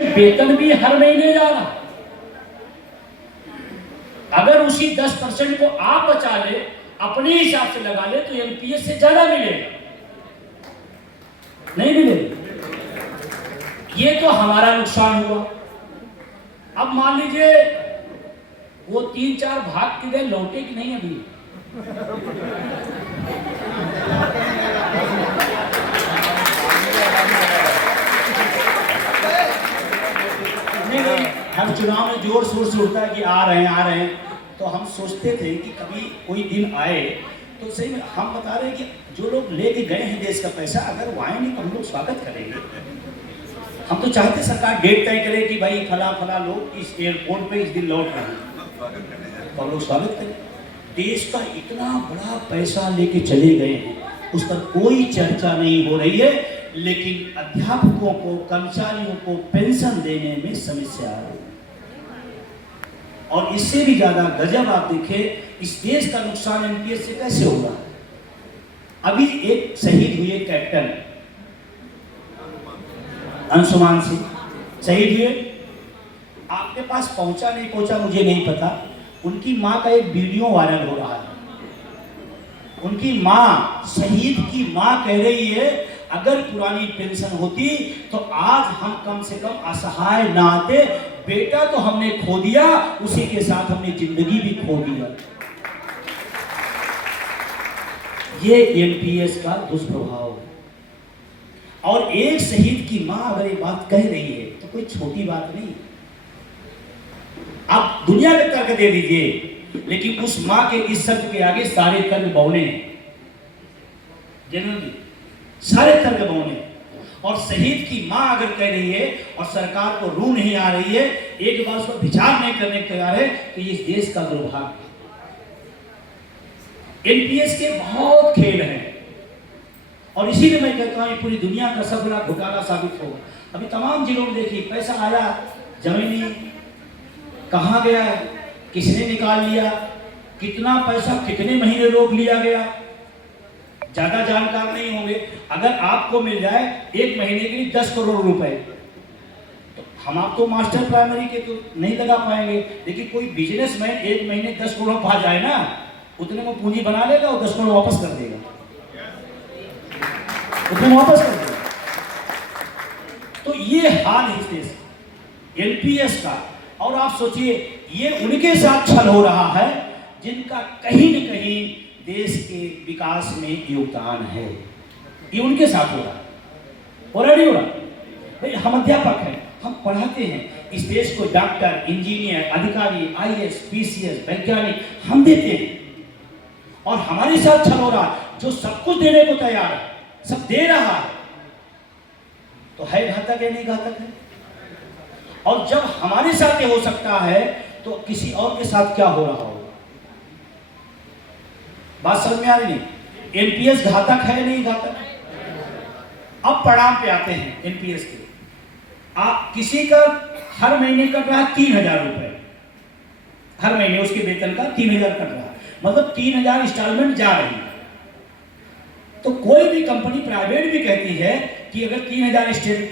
वेतन भी हर महीने जा रहा। अगर उसी 10% को आप बचा ले, अपने हिसाब से लगा ले, तो एनपीएस से ज्यादा मिलेगा, नहीं मिलेगा। ये तो हमारा नुकसान हुआ। अब मान लीजिए वो 3-4 भाग के गए, लौटे कि नहीं अभी? नहीं, हर चुनाव में जोर शोर से उठता है कि आ रहे हैं। तो हम सोचते थे कि कभी कोई दिन आए तो सही में हम बता रहे हैं कि जो लोग लेके गए हैं देश का पैसा, अगर वो आए नहीं तो हम लोग स्वागत करेंगे। हम तो चाहते सरकार डेट तय करे कि भाई फला लोग इस एयरपोर्ट पे इस दिन लौट रहे हैं, तो हम लोग स्वागत करें। देश का इतना बड़ा पैसा लेके चले गए हैं, उस पर कोई चर्चा नहीं हो रही है, लेकिन अध्यापकों को, कर्मचारियों को पेंशन देने में समस्या आ रही है। और इससे भी ज्यादा गजब आप देखें, इस देश का नुकसान एनपीएस से कैसे होगा। अभी एक शहीद हुए कैप्टन अंशुमान सिंह शहीद हुए, आपके पास पहुंचा नहीं पहुंचा मुझे नहीं पता। उनकी मां का एक वीडियो वायरल हो रहा है। उनकी मां, शहीद की मां कह रही है, अगर पुरानी पेंशन होती तो आज हम कम से कम असहाय ना आते। बेटा तो हमने खो दिया, उसी के साथ हमने जिंदगी भी खो दिया। ये एनपीएस का दुष्प्रभाव है। और एक शहीद की मां अगर ये बात कह रही है तो कोई छोटी बात नहीं। आप दुनिया का तर्क दे दीजिए, लेकिन उस मां के इस शब्द के आगे सारे तर्क बौने हैं। जनरली सारे तर्क बौने। और शहीद की मां अगर कह रही है और सरकार को रूह नहीं आ रही है, एक बार उस पर विचार नहीं करने तैयार है, तो ये देश का दुर्भाग्य। एनपीएस के बहुत खेल हैं और इसीलिए मैं कहता हूं पूरी दुनिया का सब बड़ा घोटाला साबित होगा। अभी तमाम जिलों में देखिए, पैसा आया, जमीनी कहां गया, किसने निकाल लिया, कितना पैसा कितने महीने रोक लिया गया, ज्यादा जानकार नहीं होंगे। अगर आपको मिल जाए एक महीने के लिए 10 करोड़ रुपए, तो हम आपको मास्टर प्राइमरी के तो नहीं लगा पाएंगे, लेकिन कोई बिजनेसमैन एक महीने 10 करोड़ पा जाए ना, उतने में पूंजी बना लेगा और 10 करोड़ वापस कर देगा, उतने वापस कर देगा। तो ये हाल है देश एनपीएस का। और आप सोचिए, ये उनके साथ छल हो रहा है जिनका कहीं न कहीं देश के विकास में योगदान है। ये उनके साथ हो रहा है, ऑलरेडी हो रहा है। भाई हम अध्यापक हैं, हम पढ़ाते हैं इस देश को, डॉक्टर, इंजीनियर, अधिकारी, आईएएस, पीसीएस, वैज्ञानिक हम देते हैं। और हमारे साथ छल हो रहा है, जो सब कुछ देने को तैयार है, सब दे रहा है, तो है घातक है नहीं घातक है। और जब हमारे साथ ये हो सकता है तो किसी और के साथ क्या हो रहा होगा। बात समझ में आ रही नहीं? एनपीएस घातक है नहीं घातक है। अब परिणाम पे आते हैं एनपीएस के। आप किसी का हर महीने कट रहा है 3000 रुपए, हर महीने उसके वेतन का 3000 कट रहा है, मतलब 3000 इंस्टॉलमेंट जा रही है। तो कोई भी कंपनी प्राइवेट भी कहती है कि अगर 3000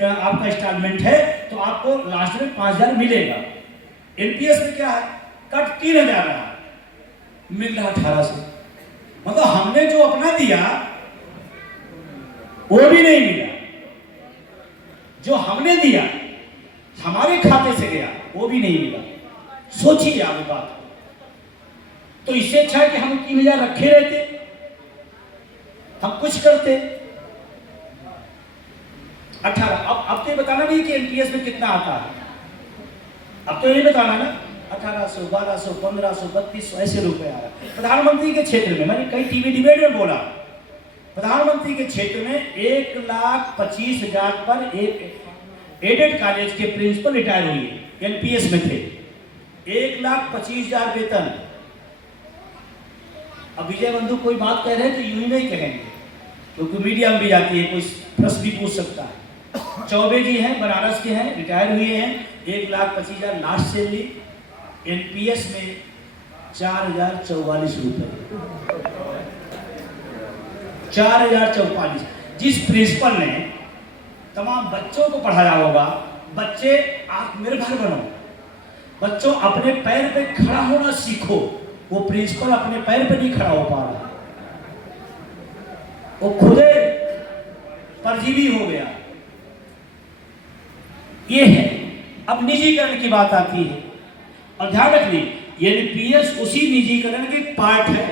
आपका इंस्टॉलमेंट है तो आपको लास्ट में 5000 मिलेगा। एनपीएस में क्या है, कट 3000 रहा, मिल रहा 1800। मतलब हमने जो अपना दिया वो भी नहीं मिला, जो हमने दिया हमारे खाते से गया वो भी नहीं मिला। सोचिए आप बात। तो इससे अच्छा है कि हम 3000 रखे रहते, हम कुछ करते। 18। अब तो ये बताना नहीं कि एनपीएस में कितना आता है, अब तो ये बताना ना 1800, 1200, 1500, 3200 ऐसे रुपए आ रहा है। प्रधानमंत्री के क्षेत्र में मैंने कई टीवी डिबेट में बोला, प्रधानमंत्री के क्षेत्र में 1,25,000 पर एक एडेड कॉलेज के प्रिंसिपल रिटायर हुए, एनपीएस में थे, 1,25,000 वेतन। अब विजय बंधु कोई बात कह रहे हैं तो यूं ही नहीं कहेंगे, क्योंकि मीडिया में भी जाती है, कोई प्रश्न भी पूछ सकता है। चौबे जी हैं, बनारस के हैं, रिटायर हुए हैं, 1,25,000 लास्ट सैलरी, एनपीएस में 4,044 रुपए, 4,044। जिस प्रिंसिपल ने तमाम बच्चों को पढ़ाया होगा, बच्चे आत्मनिर्भर बनो, बच्चों अपने पैर पे खड़ा होना सीखो। वो प्रिंसिपल अपने पैर पे नहीं खड़ा हो पा रहा, वो खुदे परजीवी हो गया। ये है। अब निजीकरण की बात आती है, और ध्यान रखिए एनपीएस उसी निजीकरण की पार्ट है।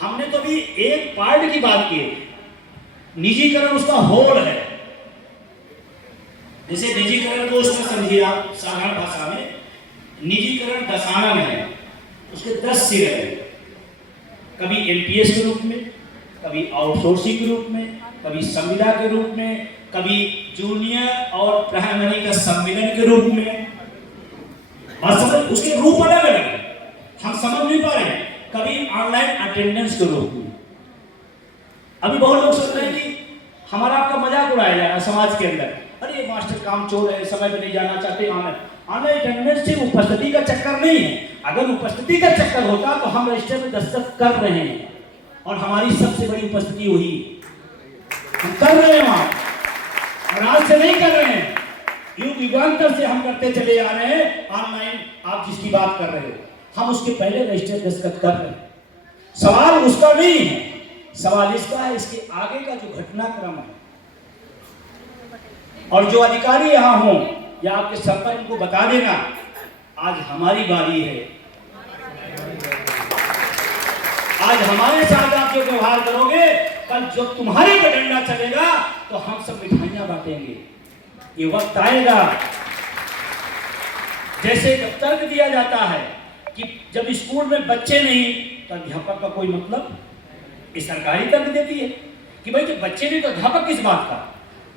हमने तो भी एक पार्ट की बात की, निजीकरण उसका होल है। जैसे निजीकरण को उसमें समझिए आप साधारण भाषा में, निजीकरण दशानन है, उसके 10 सिर है। कभी एनपीएस के रूप में, कभी आउटसोर्सिंग के रूप में, कभी संविदा के रूप में, कभी जूनियर और प्राइमरी का सम्मिलन के रूप में, और समझ उसके रूप अलग अलग है, हम समझ नहीं पा रहे हैं। कभी ऑनलाइन अटेंडेंस के रूप में। अभी बहुत लोग सोच रहे हैं कि हमारा आपका मजाक उड़ाया जा रहा है समाज के अंदर, अरे ये मास्टर काम चोर है, समय पे नहीं जाना चाहते। ऑनलाइन अटेंडेंस सिर्फ उपस्थिति का चक्कर नहीं है। अगर उपस्थिति का चक्कर होता तो हम रजिस्टर में दस्तखत कर रहे हैं, और हमारी सबसे बड़ी उपस्थिति वही हम कर रहे हैं वहां, और आज से नहीं कर रहे हैं, युग युगांतर से हम करते चले आ रहे हैं। ऑनलाइन आप जिसकी बात कर रहे हो, हम उसके पहले रजिस्टर दस्तखत कर रहे हैं। सवाल उसका नहीं है, सवाल इसका है, इसके आगे का जो घटनाक्रम है। और जो अधिकारी यहां हो या आपके सरपंच इनको बता देना, आज हमारी बारी है, आज हमारे साथ आप जो व्यवहार करोगे, कल जब तुम्हारे पे डंडा चलेगा तो हम सब मिठाइयां बांटेंगे। ये वक्त आएगा। जैसे जब तर्क दिया जाता है कि जब स्कूल में बच्चे नहीं तो अध्यापक का कोई मतलब, ये सरकारी तर्क देती है कि भाई जब बच्चे नहीं तो अध्यापक किस बात का।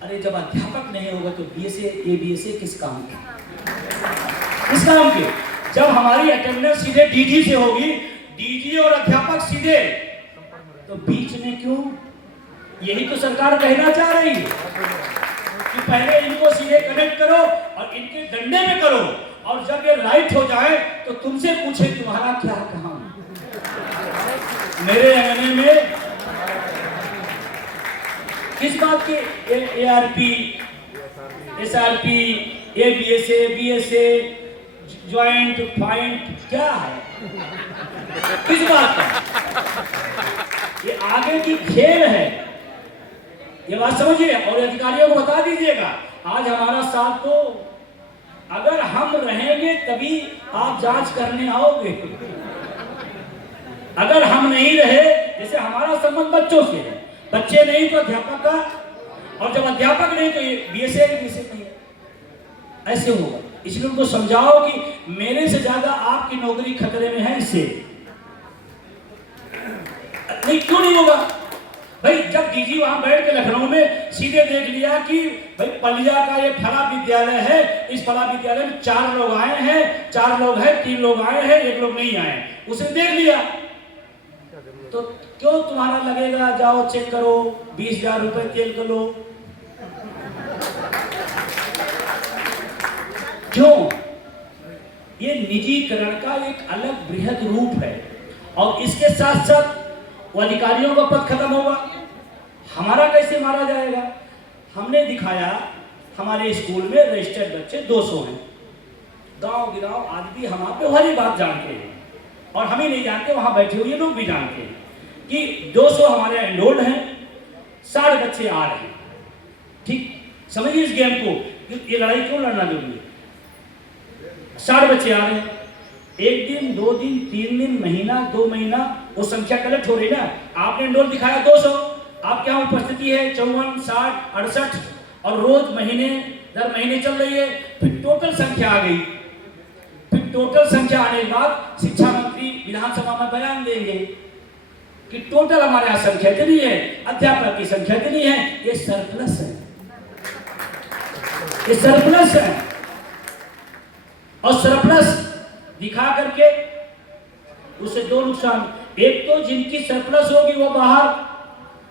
अरे जब अध्यापक नहीं होगा तो बीएसए एबीएसए किस काम के, किस काम के। जब हमारी अटेंडेंस सीधे डीजी से होगी, डीजी और अध्यापक सीधे, तो बीच में क्यों? यही तो सरकार कहना चाह रही है कि पहले इनको सीधे कनेक्ट करो और इनके डंडे में करो, और जब ये राइट हो जाए तो तुमसे पूछे तुम्हारा क्या काम। मेरे अंगने में किस बात के ARP, SRP, ABSA, BSA, joint फाइंट क्या है, किस बात का? ये आगे की खेल है, ये बात समझिए। और अधिकारियों को बता दीजिएगा, आज हमारा साथ तो अगर हम रहेंगे तभी आप जांच करने आओगे। अगर हम नहीं रहे, जैसे हमारा संबंध बच्चों से है, बच्चे नहीं तो अध्यापक का, और जब अध्यापक नहीं तो ये बीएसए नहीं, ऐसे होगा। इसलिए उनको समझाओ कि मेरे से ज्यादा आपकी नौकरी खतरे में है, इससे नहीं क्यों नहीं होगा भाई। जब डीजी वहां बैठ के लखनऊ में सीधे देख लिया कि भाई पलिया का ये फला विद्यालय है, इस फला विद्यालय में 4 लोग आए हैं, 4 लोग हैं, 3 लोग आए हैं, 1 लोग नहीं आए, उसे देख लिया, तो क्यों तुम्हारा लगेगा जाओ चेक करो, 20,000 रुपए तेल को लो, क्यों? ये निजीकरण का एक अलग बृहद रूप है। और इसके साथ साथ वो अधिकारियों का पद खत्म होगा, हमारा कैसे मारा जाएगा? हमने दिखाया हमारे स्कूल में रजिस्टर्ड बच्चे 200 हैं, गांव गिराव आदमी हम आप वही बात जानते हैं, और हम ही नहीं जानते, वहां बैठे हुए लोग भी जानते हैं कि 200 हमारे एनरोल्ड हैं, 60 बच्चे आ रहे हैं। ठीक समझिए इस गेम को, ये लड़ाई क्यों लड़ना जरूरी है। 60 बच्चे आ रहे हैं, 1 दिन 2 दिन 3 दिन महीना 2 महीना, वो संख्या कलेक्ट हो रही ना। आपने एनरोल दिखाया 200, आपके यहाँ उपस्थिति है 54, 60, 68, और रोज महीने दर महीने चल रही है। फिर टोटल संख्या आ गई, फिर टोटल संख्या आने के बाद शिक्षा मंत्री विधानसभा में बयान देंगे कि टोटल हमारे यहाँ संख्या इतनी है, अध्यापक की संख्या इतनी है, ये सरप्लस है, ये सरप्लस है। और सरप्लस दिखा करके उससे 2 नुकसान, एक तो जिनकी सरप्लस होगी वो बाहर,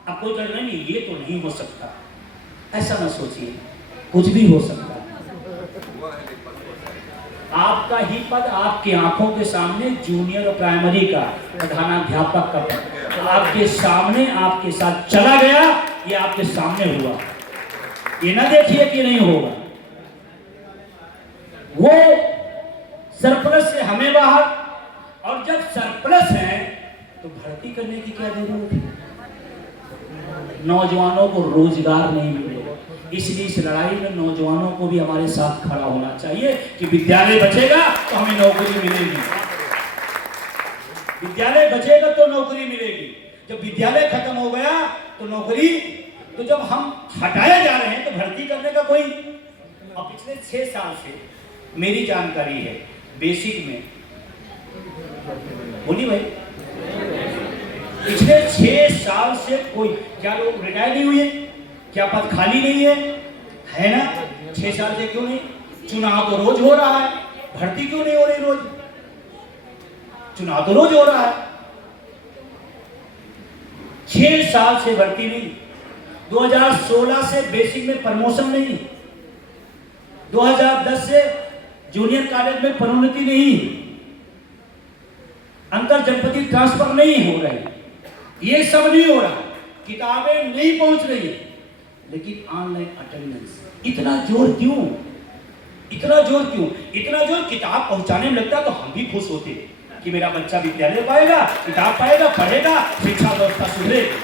अब कोई कह नहीं ये तो नहीं हो सकता, ऐसा ना सोचिए, कुछ भी हो सकता है। आपका ही पद आपकी आंखों के सामने जूनियर और प्राइमरी का प्रधानाध्यापक का पद, तो आपके सामने आपके साथ चला गया, ये आपके सामने हुआ, ये ना देखिए कि नहीं होगा। वो सरप्लस से हमें बाहर, और जब सरप्लस है तो भर्ती करने की क्या जरूरत है? नौजवानों को रोजगार नहीं मिलेगा। इसलिए इस लड़ाई में नौजवानों को भी हमारे साथ खड़ा होना चाहिए कि विद्यालय बचेगा तो हमें नौकरी मिलेगी, विद्यालय बचेगा तो नौकरी मिलेगी। जब विद्यालय खत्म हो गया तो नौकरी, तो जब हम हटाए जा रहे हैं तो भर्ती करने का कोई। और पिछले 6 साल से मेरी जानकारी है बेसिक में, बोली भाई, पिछले 6 साल से कोई, क्या लोग रिटायर नहीं हुए? क्या पद खाली नहीं है ना? 6 साल से क्यों नहीं? चुनाव तो रोज हो रहा है, भर्ती क्यों नहीं हो रही रोज? चुनाव तो रोज हो रहा है। 6 साल से भर्ती नहीं, 2016 से बेसिक में प्रमोशन नहीं, 2010 से जूनियर कॉलेज में प्रोन्नति नहीं, अंतर जनपदीय ट्रांसफर नहीं हो रहे, ये सब नहीं हो रहा, किताबें नहीं पहुंच रही, लेकिन ऑनलाइन अटेंडेंस। इतना जोर क्यों? इतना जोर क्यों? इतना जोर किताब पहुंचाने में लगता तो हम भी खुश होते कि मेरा बच्चा विद्यालय पाएगा, किताब पाएगा, पढ़ेगा, शिक्षा व्यवस्था सुधरेगी।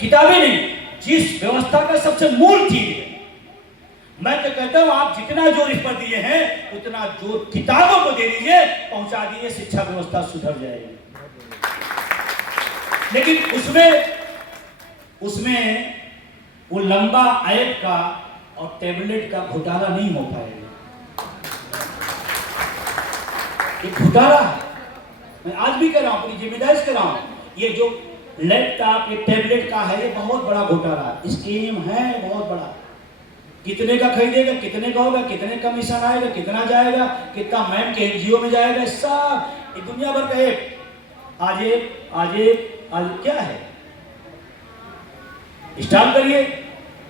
किताबें नहीं, जिस व्यवस्था का सबसे मूल चीज है, मैं तो कहता हूं आप जितना जोर इस पर दिए हैं उतना जोर किताबों को दे दीजिए, पहुंचा दीजिए, शिक्षा व्यवस्था सुधर जाएगी। लेकिन उसमें वो लंबा ऐप का और टैबलेट का घोटाला नहीं हो पाएगा। ये घोटाला मैं आज भी कर रहा हूं, अपनी जिम्मेदारी से कर रहा हूं। ये जो लैपटॉप, ये टैबलेट का है, ये बहुत बड़ा घोटाला, स्कीम है बहुत बड़ा। कितने का खरीदेगा, कितने का होगा, कितने कमीशन आएगा, कितना जाएगा, कितना मैम के एनजीओ में जाएगा, सब ये दुनिया भर का ऐप। आज क्या है, इंस्टॉल करिए,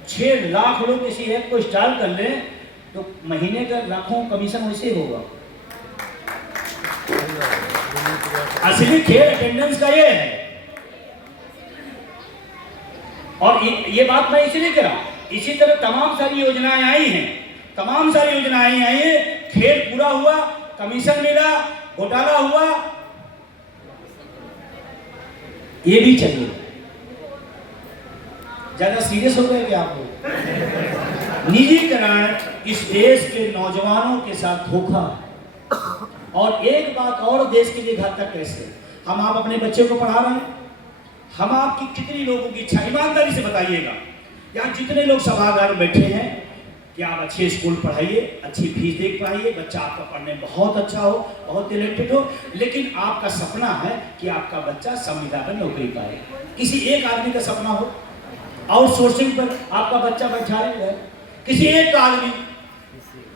6 लाख लोग किसी ऐप को इंस्टॉल कर लें तो महीने का लाखों कमीशन वैसे होगा। असली खेल अटेंडेंस का ये है। और ये बात मैं इसलिए कह रहा हूं, इसी तरह तमाम सारी योजनाएं आई हैं, तमाम सारी योजनाएं आई हैं, खेल पूरा हुआ, कमीशन मिला, घोटाला हुआ, ये भी चाहिए। ज्यादा सीरियस हो गए क्या आप लोग? निजीकरण इस देश के नौजवानों के साथ धोखा। और एक बात और, देश के लिए घातक कैसे? हम आप अपने बच्चे को पढ़ा रहे हैं, हम आपकी कितनी लोगों की इच्छा, ईमानदारी से बताइएगा, यहाँ जितने लोग सभागार में बैठे हैं कि आप अच्छे स्कूल पढ़ाइए, अच्छी फीस दे पढ़ाइए, बच्चा आपका पढ़ने में बहुत अच्छा हो, बहुत टैलेंटेड हो, लेकिन आपका सपना है कि आपका बच्चा संविदा में नौकरी पाए। किसी एक आदमी का सपना हो आउटसोर्सिंग पर आपका बच्चा बैठाए, किसी एक आदमी,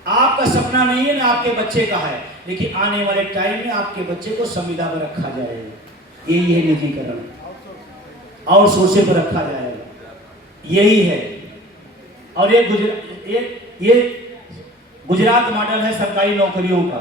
आपका सपना नहीं है ना आपके बच्चे का है, लेकिन आने वाले टाइम में आपके बच्चे को संविदा पर रखा जाएगा। यही है निजीकरण, आउटसोर्सिंग पर रखा जाएगा, यही है। और ये गुजरात मॉडल है सरकारी नौकरियों का।